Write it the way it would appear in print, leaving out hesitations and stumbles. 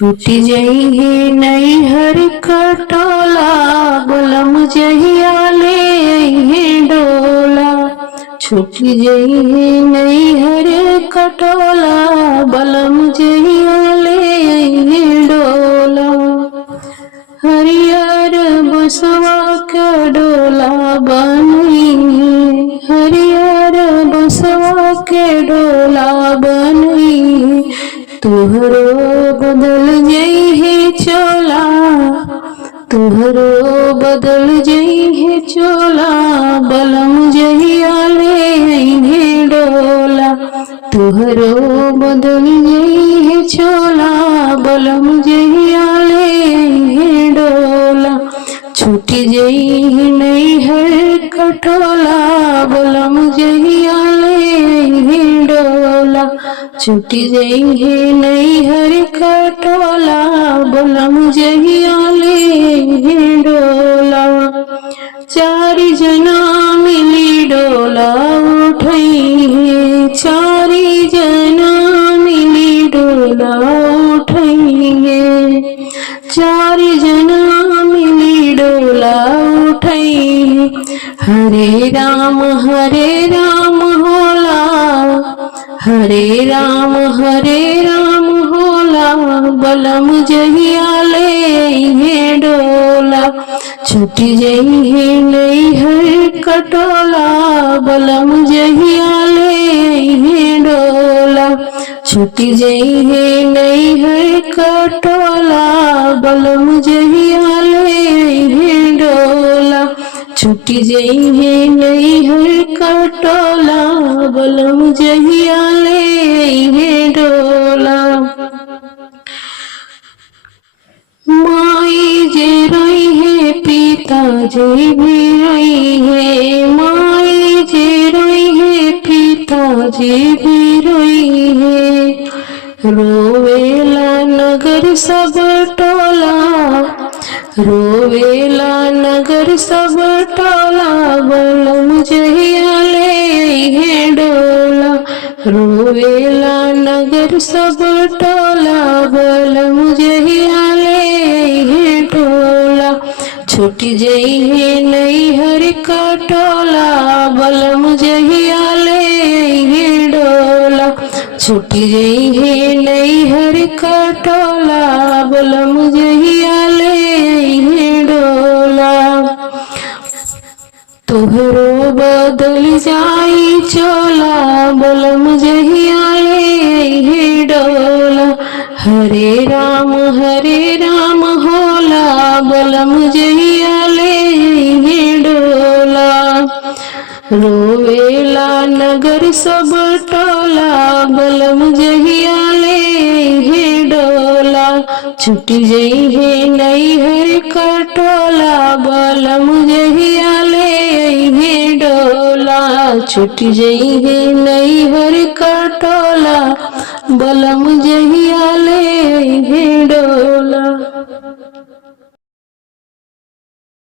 छूटी जई है नैहर कटोला, बलम जहिया ले है डोला। छूटी जई है नैहर कटोला, बलम जहिया ले है डोला। हरियर बसवा के डोला बनई, हरियर बसवा के डोला बनई। तुहरो बदल जई है चोला, तुहरो बदल जई है चोला, बलम जहिया ले है डोला। तुहरो बदल जई है चोला, बलम जहिया ले है डोला। छूटी जई है नैहर कटोला, बलम जहिया ले है डोला। छूटी जई है नैहर कटोला, बलम जहिया ले है डोला। चारि जना मिली डोला उठई है, चारि जना मिली डोला उठई है। चारि जना मिली डोला उठई है। हरे राम होला, हरे राम होला, बलम जहिया ले है डोला। छूटी जई है नैहर कटोला, बलम जहिया ले है डोला। छूटी जई है नैहर कटोला, बलम जहिया ले है डोला। छूटी जई है नैहर कटोला, बलम जहिया ले है डोला। माई जे रोई है पिताजी भी रोई है, माई जे रोई है पिताजी भी रोई है। रोवेला नगर सब टोला, रोवेला नगर सब टोला, बलम जहिया ले है डोला। रोवेला नगर सब टोला, बलम जहिया ले है डोला। छूटी जई है नैहर कटोला, बलम जहिया ले है डोला। छूटी जई है नैहर कटोला, बलम जहिया ले है डोला। तुहरो बदल जाई चोला, बलम जहिया ले है डोला। हरे राम होला, बलम जहिया ले है डोला। रोवेला नगर सब टोला, बलम जहिया ले है डोला। छूटी जई है नैहर कटोला, बलम जहिया ले है डोला। छूटी जई है नैहर कटोला, बलम जहिया ले है डोला।